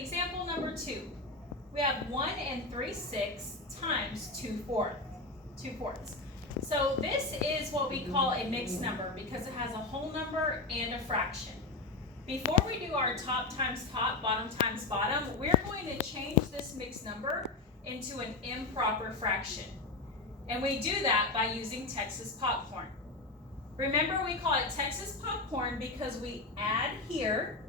example number 2. We have 1 3/6 times 2/4. So this is what we call a mixed number because it has a whole number and a fraction. Before we do our top times top, bottom times bottom, we're going to change this mixed number into an improper fraction. And we do that by using Texas popcorn. Remember, we call it Texas popcorn because we add here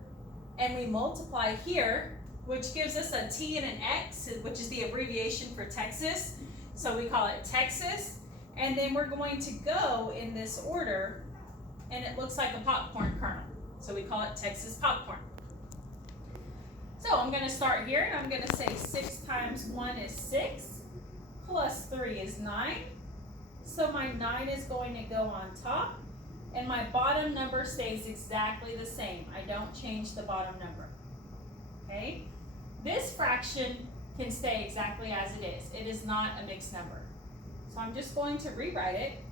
and we multiply here, which gives us a T and an X, which is the abbreviation for Texas. So we call it Texas. And then we're going to go in this order, and it looks like a popcorn kernel. So we call it Texas popcorn. So I'm going to start here, and I'm going to say 6 times 1 is 6, plus 3 is 9. So my 9 is going to go on top, and my bottom number stays exactly the same. I don't change the bottom number. Okay? This fraction can stay exactly as it is. It is not a mixed number. So I'm just going to rewrite it.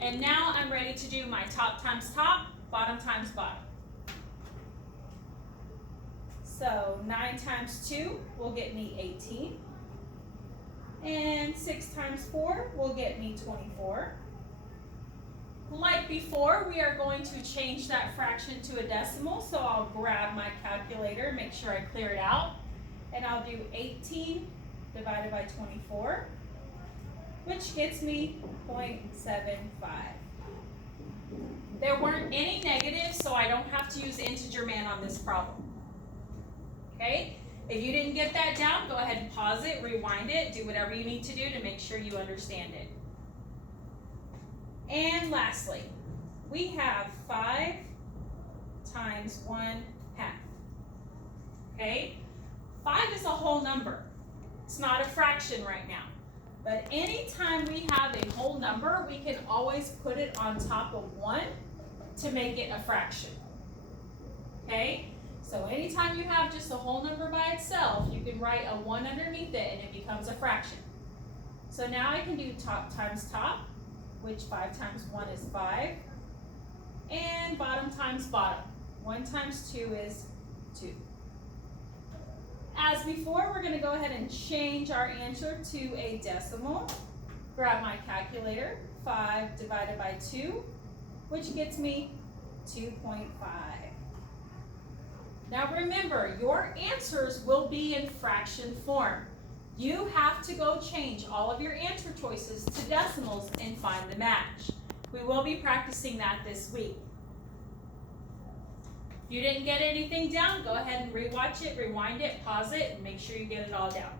And now I'm ready to do my top times top, bottom times bottom. So 9 times 2 will get me 18. And 6 times 4 will get me 24. Like before, we are going to change that fraction to a decimal, so I'll grab my calculator, make sure I clear it out, and I'll do 18 divided by 24, which gets me 0.75. There weren't any negatives, so I don't have to use integer man on this problem. Okay? If you didn't get that down, go ahead and pause it, rewind it, do whatever you need to do to make sure you understand it. And lastly, we have 5 times 1/2. Okay? 5 is a whole number. It's not a fraction right now. But anytime we have a whole number, we can always put it on top of 1 to make it a fraction. Okay? So anytime you have just a whole number by itself, you can write a 1 underneath it and it becomes a fraction. So now I can do top times top, which 5 times 1 is 5, and bottom times bottom. 1 times 2 is 2. As before, we're going to go ahead and change our answer to a decimal. Grab my calculator, 5 divided by 2, which gets me 2.5. Now remember, your answers will be in fraction form. You have to go change all of your answer choices to decimals and find the match. We will be practicing that this week. If you didn't get anything down, go ahead and rewatch it, rewind it, pause it, and make sure you get it all down.